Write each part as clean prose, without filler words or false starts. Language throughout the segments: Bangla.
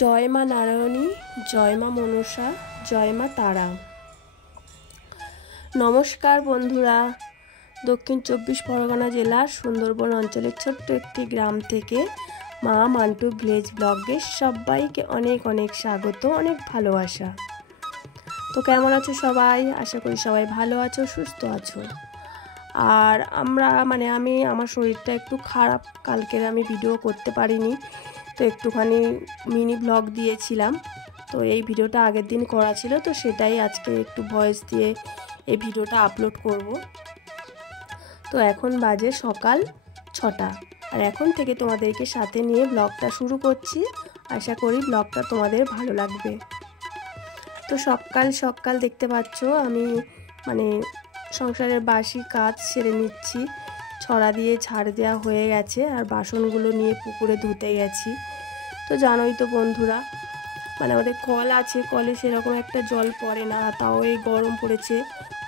জয় মা নারায়ণী, জয় মা মনসা, জয় মা তারা। নমস্কার বন্ধুরা, দক্ষিণ 24 পরগনা জেলার সুন্দরবন অঞ্চলের ছোট্ট একটি গ্রাম থেকে মা মান্টু ভিলেজ ব্লগে সবাইকে অনেক অনেক স্বাগত, অনেক ভালোবাসা। তো কেমন আছো সবাই? আশা করি সবাই ভালো আছো, সুস্থ আছো। আর আমি আমার শরীরটা একটু খারাপ, কালকের আমি ভিডিও করতে পারিনি, তো একটুখানি মিনি ব্লগ দিয়েছিলাম। তো এই ভিডিওটা আগের দিন করা ছিল, তো সেটাই আজকে একটু ভয়েস দিয়ে এই ভিডিওটা আপলোড করব। তো এখন বাজে সকাল 6টা, আর এখন থেকে তোমাদেরকে সাথে নিয়ে ব্লগটা শুরু করছি। আশা করি ব্লগটা তোমাদের ভালো লাগবে। তো সকাল সকাল দেখতে পাচ্ছ আমি সংসারের বাসি কাজ সেরে নিচ্ছি। ছড়া দিয়ে ঝাড় দেওয়া হয়ে গেছে, আর বাসনগুলো নিয়ে পুকুরে ধুতে গেছি। তো জানোই তো বন্ধুরা, আমাদের কল আছে, কলে সেরকম একটা জল পড়ে না, তাও এই গরম পড়েছে।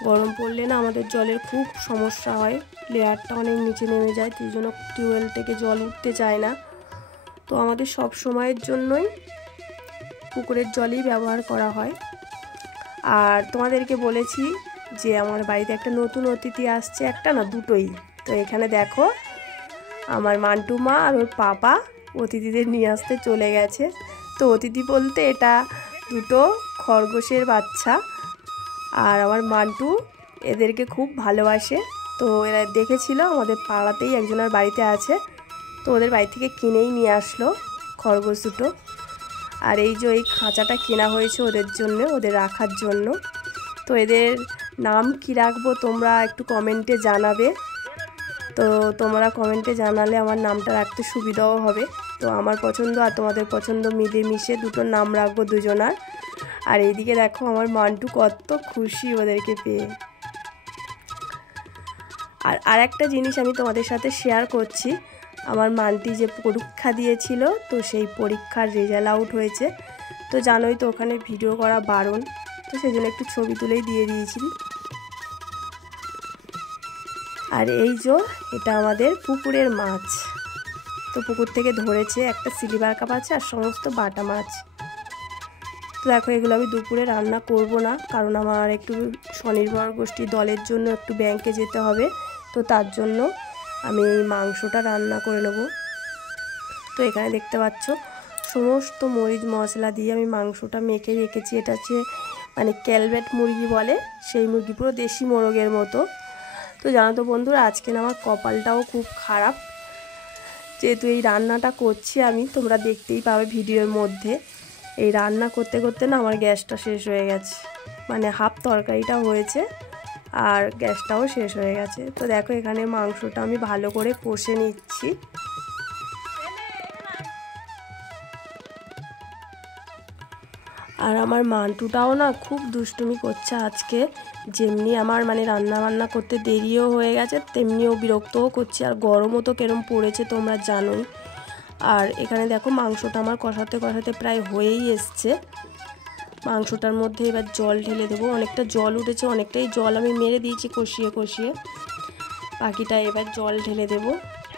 গরম পড়লে না আমাদের জলের খুব সমস্যা হয়, লেয়ারটা অনেক নিচে নেমে যায়, সেই জন্য টিউবওয়েল থেকে জল উঠতে চায় না। তো আমাদের সব সময়ের জন্যই পুকুরের জলই ব্যবহার করা হয়। আর তোমাদেরকে বলেছি যে আমার বাড়িতে একটা নতুন অতিথি আসছে, একটা না দুটোই। তো এখানে দেখো আমার মান্টু মা আর ওর পাপা অতিথিদের নিয়ে আসতে চলে গেছে। তো অতিথি বলতে এটা দুটো খরগোশের বাচ্চা, আর আমার মান্টু এদেরকে খুব ভালোবাসে। তো এরা দেখেছিল আমাদের পাড়াতেই একজনের বাড়িতে আছে, তো ওদের বাড়ি থেকে কিনেই নিয়ে আসলো খরগোশ দুটো। আর এই যে এই খাঁচাটা কেনা হয়েছে ওদের জন্য, ওদের রাখার জন্য। তো এদের নাম কি রাখবো তোমরা একটু কমেন্টে জানাবে। তো তোমরা কমেন্টে জানালে আমার নামটা রাখতে সুবিধাও হবে। তো আমার পছন্দ আর তোমাদের পছন্দ মিলে মিশে দুটো নাম রাখবো দুজনার। আর এইদিকে দেখো আমার মান্টু কত খুশি ওদেরকে পেয়ে। আর একটা জিনিস আমি তোমাদের সাথে শেয়ার করছি, আমার মান্টি যে পরীক্ষা দিয়েছিল, তো সেই পরীক্ষার রেজাল্ট আউট হয়েছে। তো জানোই তো ওখানে ভিডিও করা বারণ, তো সেই জন্য একটু ছবি তুলেই দিয়ে দিয়েছি। আর এই যে এটা আমাদের পুকুরের মাছ, তো পুকুর থেকে ধরেছে, একটা সিলভার কাপ আছে আর সমস্ত বাটা মাছ। তো দেখো এগুলো আমি দুপুরে রান্না করব না, কারণ আমার একটু স্বনির্ভর গোষ্ঠী দলের জন্য একটু ব্যাংকে যেতে হবে, তো তার জন্য আমি এই মাংসটা রান্না করে নেব। তো এখানে দেখতে পাচ্ছ সমস্ত মরিচ মশলা দিয়ে আমি মাংসটা মেখে রেখেছি। এটা হচ্ছে ক্যালভেট মুরগি বলে, সেই মুরগি পুরো দেশি মোরগের মতো। তো জানো তো বন্ধুরা, আজকে না আমার কপালটাও খুব খারাপ, যেহেতু এই রান্নাটা করছি আমি, তোমরা দেখতেই পাবে ভিডিওর মধ্যে। এই রান্না করতে করতে না আমার গ্যাসটা শেষ হয়ে গেছে, হাফ তরকারিটা হয়েছে আর গ্যাসটাও শেষ হয়ে গেছে। তো দেখো এখানে মাংসটা আমি ভালো করে কষে নিচ্ছি। আর আমার মান্টুটাও না খুব দুষ্টুমি করছে আজকে, যেমনি আমার রান্না বান্না করতে দেরিও হয়ে গেছে, তেমনিও বিরক্তও করছে। আর গরমও তো কেরম পড়েছে তোমরা জানোই। আর এখানে দেখো মাংসটা আমার কষাতে কষাতে প্রায় হয়েই এসছে। মাংসটার মধ্যে এবার জল ঢেলে দেবো, অনেকটা জল উঠেছে, অনেকটাই জল আমি মেরে দিয়েছি কষিয়ে কষিয়ে, বাকিটা এবার জল ঢেলে দেবো।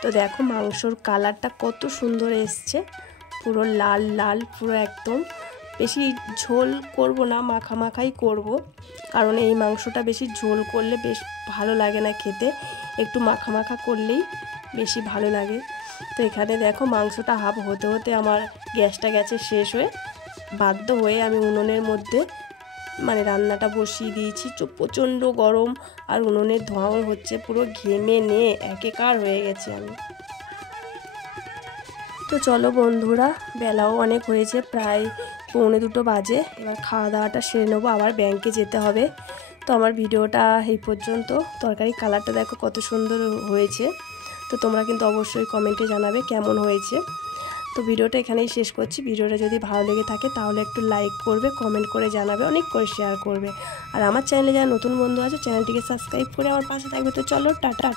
তো দেখো মাংসর কালারটা কত সুন্দর এসছে, পুরো লাল লাল, পুরো একদম। বেশি ঝোল করব না, মাখা মাখাই করব, কারণ এই মাংসটা বেশি ঝোল করলে বেশ ভালো লাগে না খেতে, একটু মাখা মাখা করলেই বেশি ভালো লাগে। তো এখানে দেখো মাংসটা হাফ হতে হতে আমার গ্যাসটা গেছে শেষ হয়ে, বাধ্য হয়ে আমি উনুনের মধ্যে রান্নাটা বসিয়ে দিয়েছি। প্রচণ্ড গরম, আর উনুনের ধোঁয়াও হচ্ছে, পুরো ঘেমে নিয়ে একেকার হয়ে গেছে আমি। তো চলো বন্ধুরা, বেলাও অনেক হয়েছে, প্রায় 1:45 বাজে। এবার খাওয়া দাওয়াটা সেরে নেবো, আবার ব্যাংকে যেতে হবে। তো আমার ভিডিওটা এই পর্যন্ত। তরকারির কালারটা দেখো কত সুন্দর হয়েছে। তো তোমরা কিন্তু অবশ্যই কমেন্টে জানাবে কেমন হয়েছে। তো ভিডিওটা এখানেই শেষ করছি। ভিডিওটা যদি ভালো লেগে থাকে তাহলে একটু লাইক করবে, কমেন্ট করে জানাবে, অনেক করে শেয়ার করবে। আর আমার চ্যানেলে যারা নতুন বন্ধু আছে চ্যানেলটিকে সাবস্ক্রাইব করে আমার পাশে থাকবে। তো চলো টাটা।